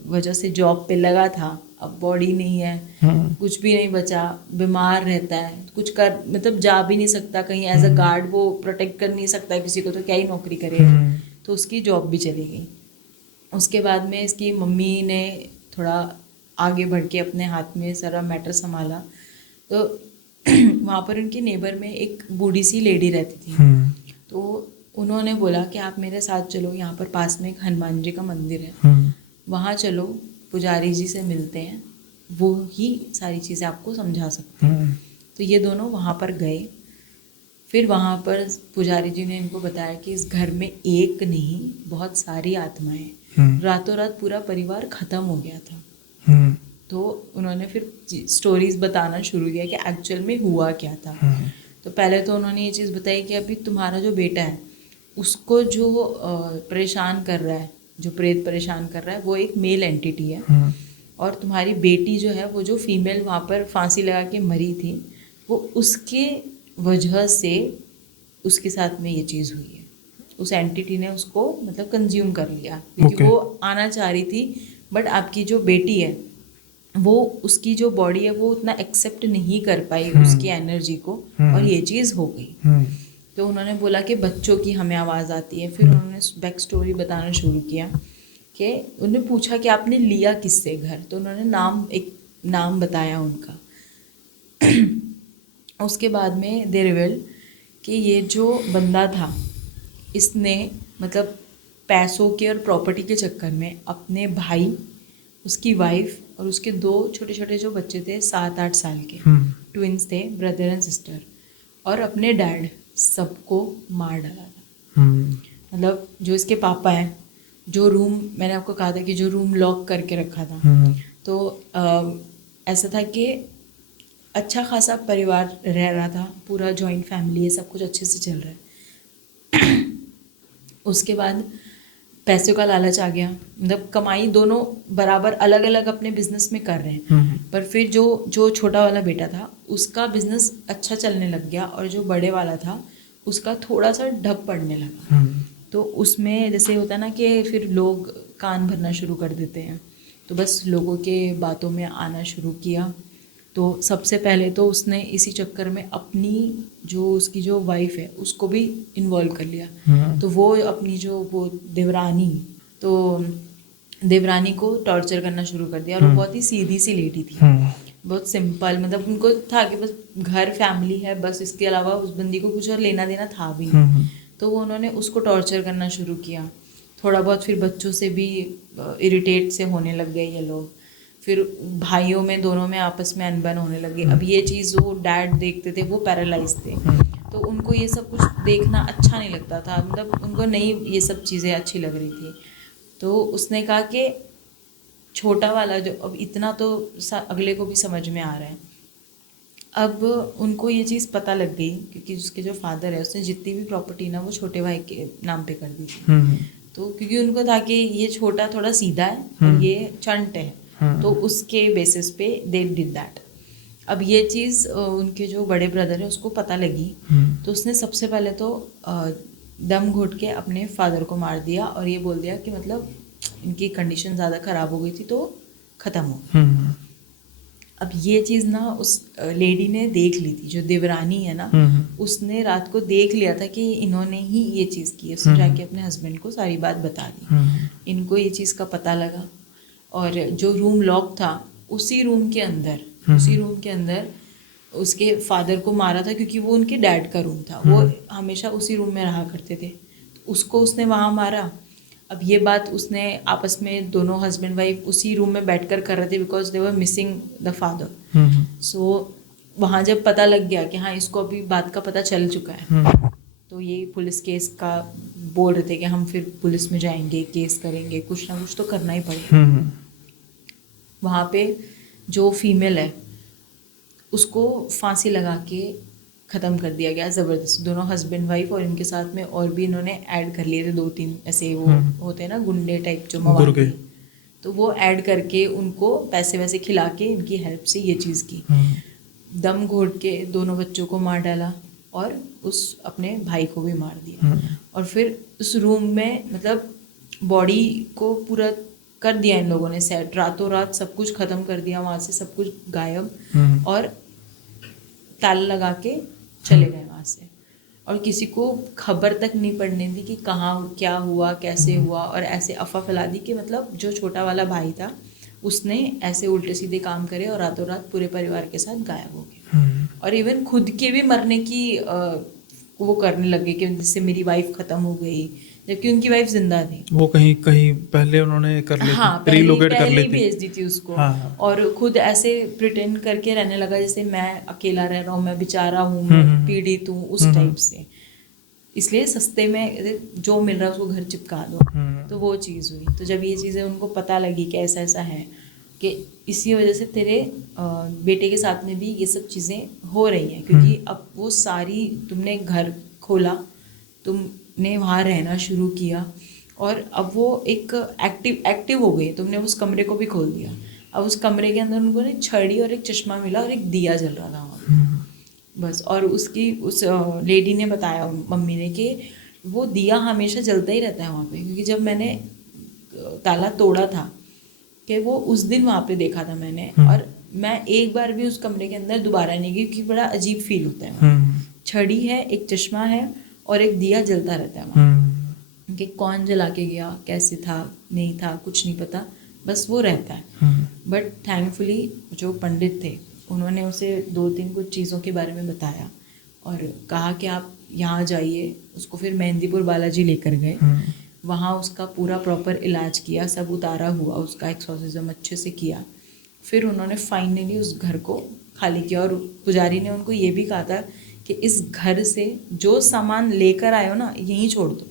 वजह से जॉब पे लगा था, अब बॉडी नहीं है, कुछ भी नहीं बचा, बीमार रहता है, कुछ कर मतलब जा भी नहीं सकता कहीं, एज अ गार्ड वो प्रोटेक्ट कर नहीं सकता किसी को, तो क्या ही नौकरी करेगा। तो उसकी जॉब भी चली गई। उसके बाद में इसकी मम्मी ने थोड़ा आगे बढ़ के अपने हाथ में सारा मैटर संभाला। तो वहाँ पर उनके नेबर में एक बूढ़ी सी लेडी रहती थी, तो उन्होंने बोला कि आप मेरे साथ चलो, यहाँ पर पास में एक हनुमान जी का मंदिर है, वहाँ चलो, पुजारी जी से मिलते हैं, वो ही सारी चीज़ें आपको समझा सकते हैं। तो ये दोनों वहाँ पर गए। फिर वहाँ पर पुजारी जी ने इनको बताया कि इस घर में एक नहीं बहुत सारी आत्माएं, रातों रात पूरा परिवार ख़त्म हो गया था। तो उन्होंने फिर स्टोरीज बताना शुरू किया कि एक्चुअल में हुआ क्या था। तो पहले तो उन्होंने ये चीज़ बताई कि अभी तुम्हारा जो बेटा है उसको जो परेशान कर रहा है, जो प्रेत परेशान कर रहा है, वो एक मेल एंटिटी है, और तुम्हारी बेटी जो है वो जो फीमेल वहाँ पर फांसी लगा के मरी थी, वो उसके वजह से उसके साथ में ये चीज़ हुई है। उस एंटिटी ने उसको मतलब कंज्यूम कर लिया, क्योंकि वो आना चाह रही थी, बट आपकी जो बेटी है वो उसकी जो बॉडी है वो उतना एक्सेप्ट नहीं कर पाई उसकी एनर्जी को, और ये चीज़ हो गई। तो उन्होंने बोला कि बच्चों की हमें आवाज़ आती है। फिर उन्होंने बैक स्टोरी बताना शुरू किया कि उन्होंने पूछा कि आपने लिया किससे घर, तो उन्होंने एक नाम बताया उनका। उसके बाद में दे रिवील कि ये जो बंदा था, इसने मतलब पैसों के और प्रॉपर्टी के चक्कर में अपने भाई, उसकी वाइफ और उसके 2 छोटे छोटे जो बच्चे थे 7-8 साल के, ट्विंस थे, ब्रदर एंड सिस्टर, और अपने डैड, सबको मार डाला था। मतलब जो इसके पापा हैं, जो रूम मैंने आपको कहा था कि जो रूम लॉक करके रखा था, तो ऐसा था कि अच्छा खासा परिवार रह रहा था, पूरा जॉइंट फैमिली है, सब कुछ अच्छे से चल रहा है। उसके बाद पैसों का लालच आ गया, मतलब कमाई दोनों बराबर अलग अलग अपने बिजनेस में कर रहे हैं, पर फिर जो छोटा वाला बेटा था उसका बिजनेस अच्छा चलने लग गया, और जो बड़े वाला था उसका थोड़ा सा ढप पड़ने लगा। तो उसमें जैसे होता है ना कि फिर लोग कान भरना शुरू कर देते हैं, तो बस लोगों के बातों में आना शुरू किया। तो सबसे पहले तो उसने इसी चक्कर में अपनी जो उसकी जो वाइफ है उसको भी इन्वॉल्व कर लिया। तो वो अपनी जो वो देवरानी, तो देवरानी को टॉर्चर करना शुरू कर दिया। और वो बहुत ही सीधी सी लेडी थी, बहुत सिंपल, मतलब उनको था कि बस घर फैमिली है, बस इसके अलावा उस बंदी को कुछ और लेना देना था भी नहीं। तो वो उन्होंने उसको टॉर्चर करना शुरू किया थोड़ा बहुत। फिर बच्चों से भी इरिटेट से होने लग गए ये लोग। फिर भाइयों में दोनों में आपस में अनबन होने लगी। अब ये चीज़ वो डैड देखते थे, वो पैरालाइज थे, तो उनको ये सब कुछ देखना अच्छा नहीं लगता था, मतलब उनको नहीं ये सब चीज़ें अच्छी लग रही थी। तो उसने कहा कि छोटा वाला जो, अब इतना तो अगले को भी समझ में आ रहा है, अब उनको ये चीज़ पता लग गई क्योंकि उसके जो फादर है उसने जितनी भी प्रॉपर्टी ना वो छोटे भाई के नाम पे कर दी थी। तो क्योंकि उनको था कि ये छोटा थोड़ा सीधा है और ये चंट है, तो उसके बेसिस पे दे डिड दैट। अब ये चीज़ उनके जो बड़े ब्रदर है उसको पता लगी, तो उसने सबसे पहले तो दम घोट के अपने फादर को मार दिया और ये बोल दिया कि मतलब इनकी कंडीशन ज़्यादा ख़राब हो गई थी तो ख़त्म हो। अब ये चीज़ ना उस लेडी ने देख ली थी, जो देवरानी है ना, उसने रात को देख लिया था कि इन्होंने ही ये चीज़ की है। उसने जाके अपने हस्बैंड को सारी बात बता दी। इनको ये चीज़ का पता लगा और जो रूम लॉक था उसी रूम के अंदर उसके फादर को मारा था, क्योंकि वो उनके डैड का रूम था, वो हमेशा उसी रूम में रहा करते थे। तो उसको उसने वहाँ मारा। अब ये बात उसने आपस में दोनों हस्बैंड वाइफ उसी रूम में बैठकर कर रहे थे, because they were missing the father. So वहाँ जब पता लग गया कि हाँ इसको अभी बात का पता चल चुका है, तो ये पुलिस केस का बोल रहे थे कि हम फिर पुलिस में जाएंगे, केस करेंगे, कुछ ना कुछ तो करना ही पड़ेगा। वहाँ पे जो फीमेल है उसको फांसी लगा के ख़त्म कर दिया गया ज़बरदस्ती। दोनों हस्बैंड वाइफ और इनके साथ में और भी इन्होंने ऐड कर लिए थे 2-3 ऐसे वो होते हैं ना गुंडे टाइप जो मवाली, तो वो ऐड करके उनको पैसे वैसे खिला के इनकी हेल्प से ये चीज़ की। दम घोट के दोनों बच्चों को मार डाला और उस अपने भाई को भी मार दिया। और फिर उस रूम में मतलब बॉडी को पूरा कर दिया इन लोगों ने सेट, रातों रात सब कुछ ख़त्म कर दिया, वहाँ से सब कुछ गायब और ताला लगा के चले गए वहाँ से। और किसी को खबर तक नहीं पड़ने दी कि कहाँ क्या हुआ, कैसे हुआ, और ऐसे अफवाह फैला दी कि मतलब जो छोटा वाला भाई था उसने ऐसे उल्टे सीधे काम करे और रातों रात पूरे परिवार के साथ गायब हो गए। और इवन खुद के भी मरने की वो करने लगे कि जिससे मेरी वाइफ ख़त्म हो गई, जबकि उनकी वाइफ जिंदा थी। वो कहीं पहले उन्होंने कर ली, हाँ, रिलोकेट कर ली थी, भेज दी थी उसको। हाँ। और खुद ऐसे प्रिटेंड करके रहने लगा जैसे मैं अकेला रह रहा हूँ, मैं बेचारा हूँ, मैं पीड़ित हूँ, उस टाइप से। इसलिए सस्ते में जो मिल रहा है उसको घर चिपका दो। तो वो चीज़ हुई। तो जब ये चीज़ें उनको पता लगी कि ऐसा ऐसा है कि इसी वजह से तेरे बेटे के साथ में भी ये सब चीज़ें हो रही हैं, क्योंकि अब वो सारी तुमने घर खोला, तुमने वहाँ रहना शुरू किया और अब वो एक एक्टिव हो गई। तुमने उस कमरे को भी खोल दिया। अब उस कमरे के अंदर उनको एक छड़ी और एक चश्मा मिला और एक दिया जल रहा था वहाँ बस। और उसकी उस लेडी ने बताया मम्मी ने कि वो दिया हमेशा जलता ही रहता है वहाँ पे, क्योंकि जब मैंने ताला तोड़ा था कि वो उस दिन वहाँ पे देखा था मैंने, और मैं एक बार भी उस कमरे के अंदर दोबारा नहीं गई क्योंकि बड़ा अजीब फील होता है वहाँ। छड़ी है, एक चश्मा है और एक दिया जलता रहता है वहाँ। कि कौन जला के गया, कैसे था, नहीं था, कुछ नहीं पता, बस वो रहता है। बट थैंकफुली जो पंडित थे उन्होंने उसे 2-3 कुछ चीज़ों के बारे में बताया और कहा कि आप यहाँ जाइए। उसको फिर मेहंदीपुर बालाजी लेकर गए, वहाँ उसका पूरा प्रॉपर इलाज किया, सब उतारा हुआ, उसका एक्सोर्सिज्म अच्छे से किया। फिर उन्होंने फाइनली उस घर को खाली किया और पुजारी ने उनको ये भी कहा था कि इस घर से जो सामान लेकर आए हो ना यहीं छोड़ दो,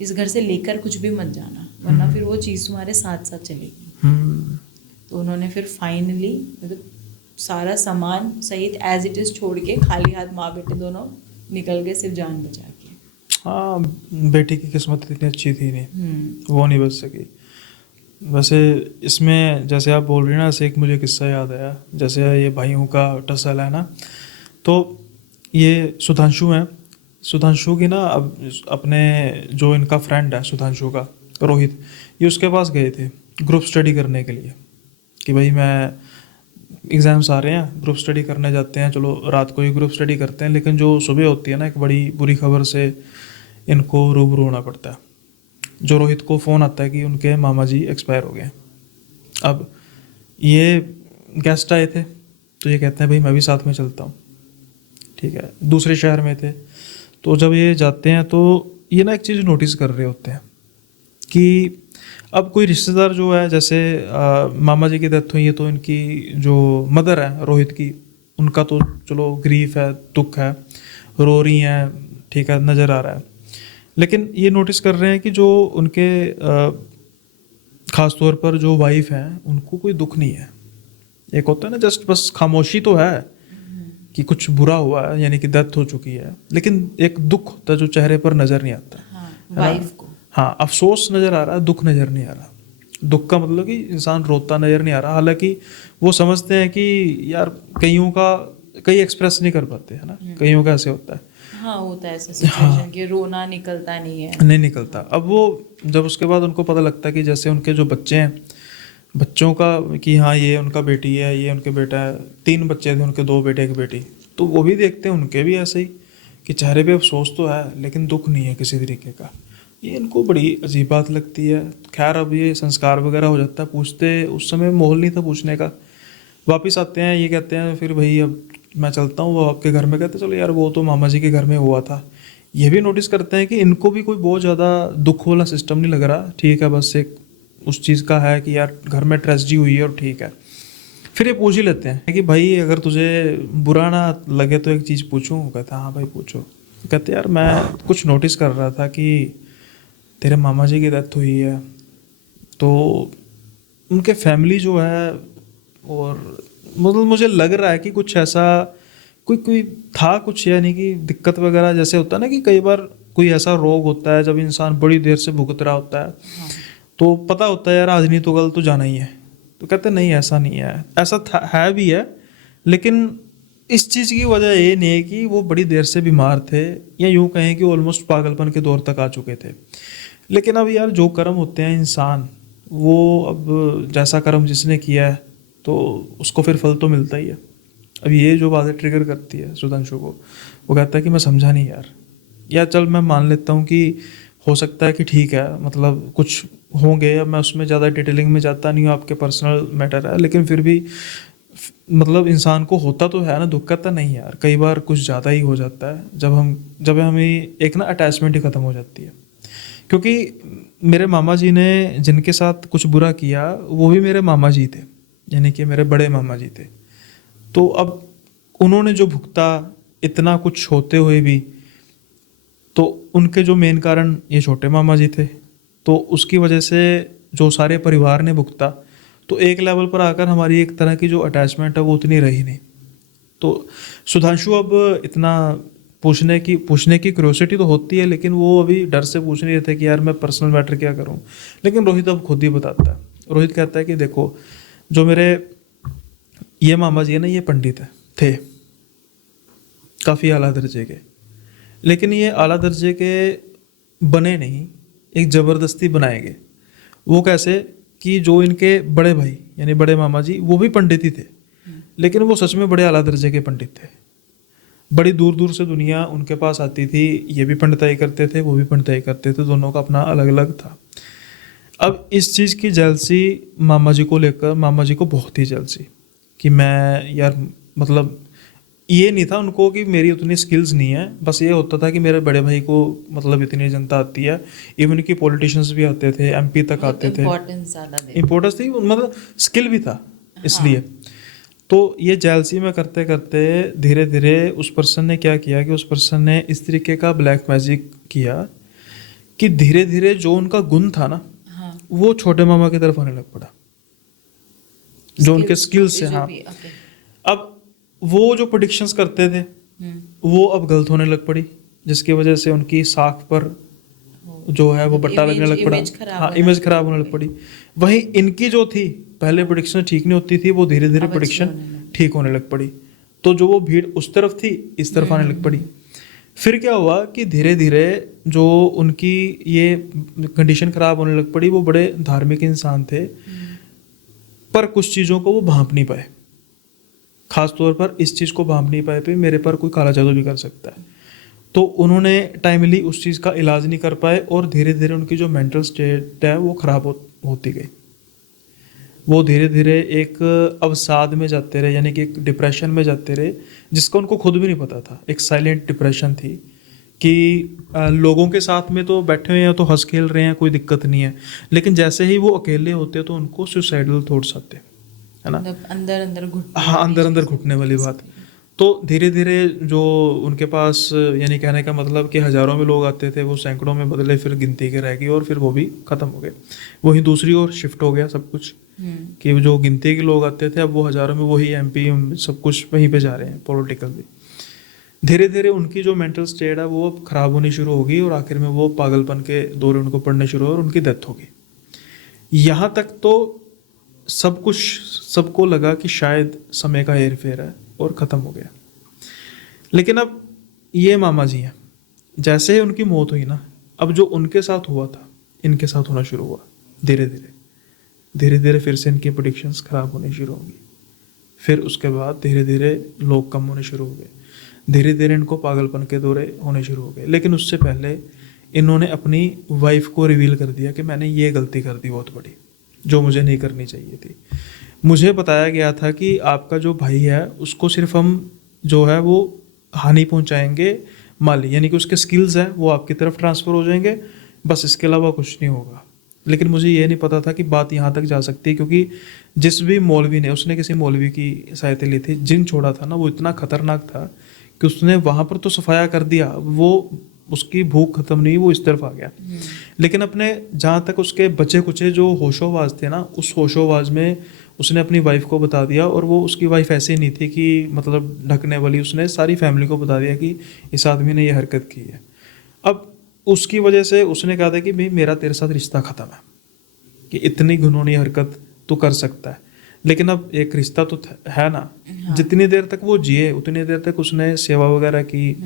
इस घर से लेकर कुछ भी मत जाना, वरना फिर वो चीज़ तुम्हारे साथ साथ चलेगी। तो उन्होंने फिर फाइनली मतलब सारा सामान सहित एज इट इज़ छोड़ के खाली हाथ माँ बेटे दोनों निकल गए, सिर्फ जान बचा के। हाँ, बेटी की किस्मत इतनी अच्छी थी नहीं, वो नहीं बच सकी। वैसे इसमें जैसे आप बोल रही ना, ऐसे एक मुझे किस्सा याद आया। जैसे ये भाइयों का टसल है ना, तो ये सुधांशु हैं, सुधांशु की ना अब अपने जो इनका फ्रेंड है सुधांशु का, रोहित, ये उसके पास गए थे ग्रुप स्टडी करने के लिए कि भाई मैं एग्ज़ाम्स आ रहे हैं, ग्रुप स्टडी करने जाते हैं, चलो रात को ही ग्रुप स्टडी करते हैं, लेकिन जो सुबह होती है ना, एक बड़ी बुरी खबर से इनको रूबरू होना पड़ता है। जो रोहित को फ़ोन आता है कि उनके मामा जी एक्सपायर हो गए। अब ये गेस्ट आए थे, तो ये कहते हैं भाई मैं भी साथ में चलता हूँ, ठीक है, दूसरे शहर में थे। तो जब ये जाते हैं तो ये ना एक चीज़ नोटिस कर रहे होते हैं कि अब कोई रिश्तेदार जो है, जैसे मामा जी की डेथ हुई है, तो इनकी जो मदर है रोहित की, उनका तो चलो ग्रीफ है, दुख है, रो रही हैं, ठीक है, नज़र आ रहा है। लेकिन ये नोटिस कर रहे हैं कि जो उनके ख़ास तौर पर जो वाइफ हैं, उनको कोई दुख नहीं है। एक होता है ना जस्ट बस खामोशी तो है कि कुछ बुरा हुआ है, यानी कि डेथ हो चुकी है, लेकिन एक दुख होता है जो चेहरे पर नज़र नहीं आता। हाँ, वाइफ को हाँ, अफसोस नज़र आ रहा है, दुख नज़र नहीं आ रहा। दुख का मतलब कि इंसान रोता नज़र नहीं आ रहा, हालांकि वो समझते हैं कि यार कई एक्सप्रेस नहीं कर पाते, है ना, कईयों का ऐसे होता है। हाँ, होता है ऐसा सिचुएशन कि रोना निकलता नहीं है। नहीं निकलता। अब वो जब उसके बाद उनको पता लगता है कि जैसे उनके जो बच्चे हैं, बच्चों का कि हाँ ये उनका बेटी है, ये उनके बेटा है, 3 बच्चे थे उनके, 2 बेटे 1 बेटी, तो वो भी देखते हैं उनके भी ऐसे ही कि चेहरे पे अफसोस तो है लेकिन दुख नहीं है किसी तरीके का। ये इनको बड़ी अजीब बात लगती है। खैर अब ये संस्कार वगैरह हो जाता है, पूछते, उस समय माहौल नहीं था पूछने का। वापस आते हैं, ये कहते हैं फिर भाई अब मैं चलता हूँ, वो आपके घर में, कहते चलो यार वो तो मामा जी के घर में हुआ था। ये भी नोटिस करते हैं कि इनको भी कोई बहुत ज़्यादा दुख वाला सिस्टम नहीं लग रहा, ठीक है, बस एक उस चीज़ का है कि यार घर में ट्रेजेडी हुई है और ठीक है। फिर ये पूछ ही लेते हैं कि भाई अगर तुझे बुरा ना लगे तो एक चीज़ पूछूं। कहता हाँ भाई पूछो। कहते यार मैं कुछ नोटिस कर रहा था कि तेरे मामा जी की डेथ हुई है, तो उनके फैमिली जो है, और मतलब मुझे लग रहा है कि कुछ ऐसा कोई था कुछ, यानी कि दिक्कत वगैरह, जैसे होता है ना कि कई बार कोई ऐसा रोग होता है जब इंसान बड़ी देर से भुगत रहा होता है। हाँ। तो पता होता है यार आज नहीं तो कल तो जाना ही है। तो कहते नहीं ऐसा नहीं है, ऐसा है भी है, लेकिन इस चीज़ की वजह ये नहीं है कि वो बड़ी देर से बीमार थे, या यूँ कहें कि ऑलमोस्ट पागलपन के दौर तक आ चुके थे। लेकिन अब यार जो कर्म होते हैं इंसान, वो अब जैसा कर्म जिसने किया है तो उसको फिर फल तो मिलता ही है। अब ये जो बातें ट्रिगर करती है सुधांशु को, वो कहता है कि मैं समझा नहीं यार, या चल मैं मान लेता हूँ कि हो सकता है कि ठीक है, मतलब कुछ होंगे, अब मैं उसमें ज़्यादा डिटेलिंग में जाता नहीं हूँ, आपके पर्सनल मैटर है, लेकिन फिर भी मतलब इंसान को होता तो है ना दुख। कहता नहीं यार, कई बार कुछ ज़्यादा ही हो जाता है, जब हमें एक ना अटैचमेंट ही ख़त्म हो जाती है। क्योंकि मेरे मामा जी ने जिनके साथ कुछ बुरा किया वो भी मेरे मामा जी थे, यानी कि मेरे बड़े मामा जी थे। तो अब उन्होंने जो भुगता इतना कुछ होते हुए भी, तो उनके जो मेन कारण ये छोटे मामा जी थे, तो उसकी वजह से जो सारे परिवार ने भुगता, तो एक लेवल पर आकर हमारी एक तरह की जो अटैचमेंट है वो उतनी रही नहीं। तो सुधांशु अब इतना पूछने की क्यूरियोसिटी तो होती है, लेकिन वो अभी डर से पूछ नहीं रहे थे कि यार मैं पर्सनल मैटर क्या करूं। लेकिन रोहित अब खुद ही बताता है। रोहित कहता है कि देखो जो मेरे ये मामा जी है ना, ये पंडित थे काफ़ी आला दर्जे के, लेकिन ये आला दर्जे के बने नहीं, एक ज़बरदस्ती बनाए गए। वो कैसे कि जो इनके बड़े भाई यानी बड़े मामा जी, वो भी पंडित ही थे, लेकिन वो सच में बड़े आला दर्जे के पंडित थे। बड़ी दूर दूर से दुनिया उनके पास आती थी, ये भी पंडिताई करते थे, वो भी पंडिताई करते थे, दोनों का अपना अलग अलग था। अब इस चीज़ की जेलसी मामा जी को लेकर, मामा जी को बहुत ही जेलसी कि मैं यार, मतलब ये नहीं था उनको कि मेरी उतनी स्किल्स नहीं है, बस ये होता था कि मेरे बड़े भाई को मतलब इतनी जनता आती है, इवन कि पॉलिटिशियंस भी आते थे, एमपी तक आते थे, इम्पोर्टेंस थी, मतलब स्किल भी था इसलिए। तो ये जेलसी में करते करते धीरे धीरे उस पर्सन ने क्या किया कि उस पर्सन ने इस तरीके का ब्लैक मैजिक किया कि धीरे धीरे जो उनका गुण था ना, हाँ। वो छोटे मामा की तरफ आने लग पड़ा, जो उनके स्किल्स से। हाँ, अब वो जो प्रेडिक्शंस करते थे वो अब गलत होने लग पड़ी, जिसकी वजह से उनकी साख पर जो है वो बट्टा लगने लग पड़ा। हाँ, इमेज खराब होने लग पड़ी। वहीं इनकी जो थी पहले प्रेडिक्शन ठीक नहीं होती थी, वो धीरे धीरे प्रेडिक्शन ठीक होने लग पड़ी। तो जो वो भीड़ उस तरफ थी इस तरफ आने लग पड़ी। फिर क्या हुआ कि धीरे धीरे जो उनकी ये कंडीशन खराब होने लग पड़ी, वो बड़े धार्मिक इंसान थे, पर कुछ चीज़ों को वो भांप नहीं पाए। ख़ास तौर पर इस चीज़ को भांप नहीं पाए पे मेरे पर कोई काला जादू भी कर सकता है। तो उन्होंने टाइमली उस चीज़ का इलाज नहीं कर पाए और धीरे धीरे उनकी जो मेंटल स्टेट है वो ख़राब होती गई। वो धीरे धीरे एक अवसाद में जाते रहे, यानी कि एक डिप्रेशन में जाते रहे, जिसका उनको खुद भी नहीं पता था। एक साइलेंट डिप्रेशन थी कि लोगों के साथ में तो बैठे हुए हैं तो हंस खेल रहे हैं, कोई दिक्कत नहीं है, लेकिन जैसे ही वो अकेले होते तो उनको सुसाइडल थॉट्स आते, है ना, अंदर अंदर घुटने, हाँ अंदर अंदर घुटने वाली बात। तो धीरे धीरे जो उनके पास, यानी कहने का मतलब कि हज़ारों में लोग आते थे, वो सैकड़ों में बदले, फिर गिनती के रह गई और फिर वो भी ख़त्म हो गए। वही दूसरी ओर शिफ्ट हो गया सब कुछ, कि जो गिनती के लोग आते थे अब वो हज़ारों में, वही MP सब कुछ वहीं पे जा रहे हैं, पॉलिटिकल भी। धीरे धीरे उनकी जो मेंटल स्टेट है वो अब ख़राब होनी शुरू होगी और आखिर में वो पागलपन के दौरे उनको पड़ने शुरू हुए और उनकी डेथ होगी। यहाँ तक तो सब कुछ सबको लगा कि शायद समय का हेर फेर है और ख़त्म हो गया। लेकिन अब ये मामा जी हैं, जैसे ही उनकी मौत हुई ना, अब जो उनके साथ हुआ था इनके साथ होना शुरू हुआ। धीरे धीरे फिर से इनकी प्रेडिक्शंस ख़राब होनी शुरू होंगी। फिर उसके बाद धीरे धीरे लोग कम होने शुरू हो गए, धीरे धीरे इनको पागलपन के दौरे होने शुरू हो गए। लेकिन उससे पहले इन्होंने अपनी वाइफ को रिवील कर दिया कि मैंने ये गलती कर दी बहुत बड़ी, जो मुझे नहीं करनी चाहिए थी। मुझे बताया गया था कि आपका जो भाई है उसको सिर्फ हम जो है वो हानि पहुंचाएंगे माली, यानी कि उसके स्किल्स हैं वो आपकी तरफ ट्रांसफ़र हो जाएंगे, बस इसके अलावा कुछ नहीं होगा। लेकिन मुझे ये नहीं पता था कि बात यहाँ तक जा सकती है, क्योंकि जिस भी मौलवी ने, उसने किसी मौलवी की सहायता ली थी, जिन छोड़ा था ना, वो इतना खतरनाक था कि उसने वहाँ पर तो सफाया कर दिया, वो उसकी भूख खत्म नहीं, वो इस तरफ आ गया। लेकिन अपने जहाँ तक उसके बचे कुचे जो होशोवाज थे ना, उस होशोवाज में उसने अपनी वाइफ को बता दिया। और वो उसकी वाइफ ऐसी नहीं थी कि मतलब ढकने वाली, उसने सारी फैमिली को बता दिया कि इस आदमी ने ये हरकत की है। अब उसकी वजह से उसने कहा था कि भाई मेरा तेरे साथ रिश्ता ख़त्म है, कि इतनी घिनौनी हरकत तो कर सकता है। लेकिन अब एक रिश्ता तो है ना, हाँ। जितनी देर तक वो जिए उतनी देर तक उसने सेवा वगैरह की।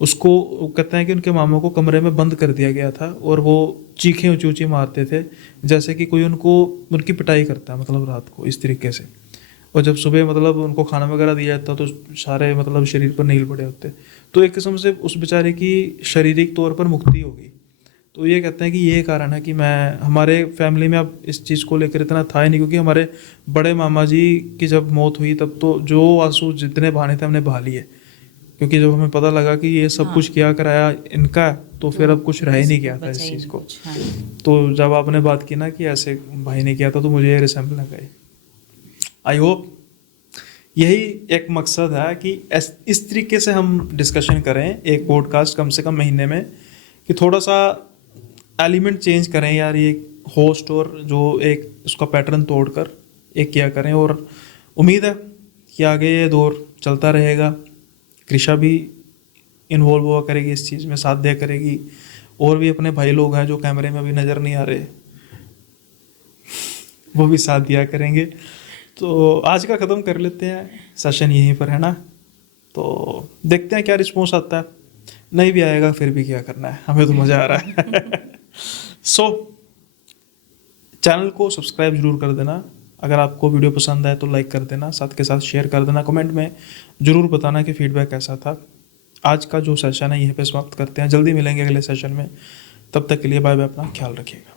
उसको कहते हैं कि उनके मामा को कमरे में बंद कर दिया गया था और वो चीखें ऊँची ऊँची मारते थे, जैसे कि कोई उनकी पिटाई करता है, मतलब रात को इस तरीके से। और जब सुबह मतलब उनको खाना वगैरह दिया जाता तो सारे मतलब शरीर पर नील पड़े होते। तो एक किस्म से उस बेचारे की शारीरिक तौर पर मुक्ति होगी। तो ये कहते हैं कि ये कारण है कि हमारे फैमिली में अब इस चीज़ को लेकर इतना था ही नहीं, क्योंकि हमारे बड़े मामा जी की जब मौत हुई तब तो जो आंसू जितने बहाने थे हमने बहा लिए, क्योंकि जब हमें पता लगा कि ये सब कुछ किया कराया इनका, तो फिर अब कुछ रह ही नहीं गया था इस चीज़ को। तो जब आपने बात की ना कि ऐसे भाई ने किया था, तो मुझे ये रिसेंबल लगा। आई होप यही एक मकसद है कि इस तरीके से हम डिस्कशन करें एक पॉडकास्ट कम से कम महीने में, कि थोड़ा सा एलिमेंट चेंज करें यार, ये होस्ट और जो एक उसका पैटर्न तोड़कर एक किया करें। और उम्मीद है कि आगे ये दौर चलता रहेगा। कृषा भी इन्वॉल्व हुआ करेगी इस चीज़ में, साथ दिया करेगी। और भी अपने भाई लोग हैं जो कैमरे में अभी नज़र नहीं आ रहे, वो भी साथ दिया करेंगे। तो आज का ख़त्म कर लेते हैं, सेशन यहीं पर है ना। तो देखते हैं क्या रिस्पॉन्स आता है, नहीं भी आएगा फिर भी क्या करना है, हमें तो मज़ा आ रहा है। सो चैनल को सब्सक्राइब जरूर कर देना। अगर आपको वीडियो पसंद आए तो लाइक कर देना, साथ के साथ शेयर कर देना। कमेंट में ज़रूर बताना कि फीडबैक कैसा था। आज का जो सेशन है यहीं पे समाप्त करते हैं, जल्दी मिलेंगे अगले सेशन में। तब तक के लिए बाय बाय, अपना ख्याल रखिएगा।